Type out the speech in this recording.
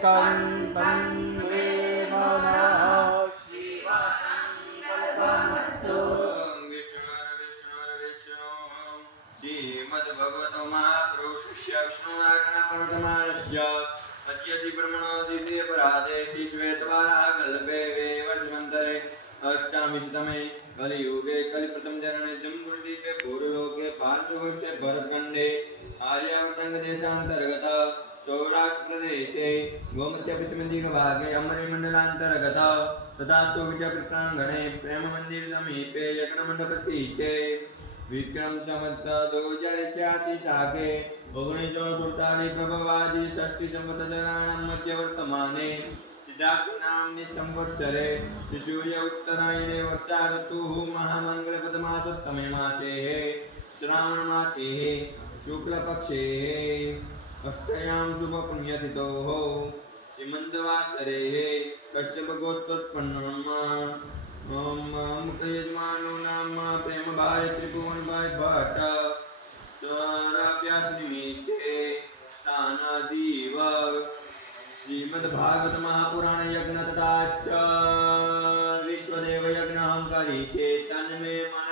एकान्तं मे मनः श्रीमद्भगवतो महापुरुषस्य विष्णुवाक्यप्रवर्तमानस्य अद्य श्रीब्रह्मणो द्वितीयपराधे श्रीश्वेतवाराहकल्पे वर्षमन्तरे अष्टादशतमे कलियुगे कलिप्रथमचरणे जम्बूद्वीपे पूर्वलोके भारतवर्षे भरतखण्डे आर्यावर्तङ्गदेशान्तर्गत सौराष्ट्रप्रदेशे गोमत्यपश्चिमदिग्भागे अमरीमण्डलान्तर्गत तथास्तु विजयप्रताङ्गणे प्रेममन्दिरसमीपे यज्ञमण्डपस्थिते विक्रम संवत 2081 शाके 1947 प्रभवादि षष्ठी संवत्सराणां मध्यवर्तमाने सिद्धार्थ नाम्नि संवत्सरे सूर्य उत्तरायणे वर्षा ऋतुः महामङ्गलपदमासोत्तमे मासे श्रावण मासे शुक्लपक्षे अष्टयां शुभपुण्यतिथोः हेमन्तवासरे कश्यपगोत्रोत्पन्नम् यजमानो नाम प्रेम भाई त्रिभुवन भाई भट्ट स्वराभ्यास निमित्ते स्थानादीव श्रीमद्भागवत महापुराण यज्ञ तथा च विश्वदेव यज्ञ हम करिष्ये तन्मे मन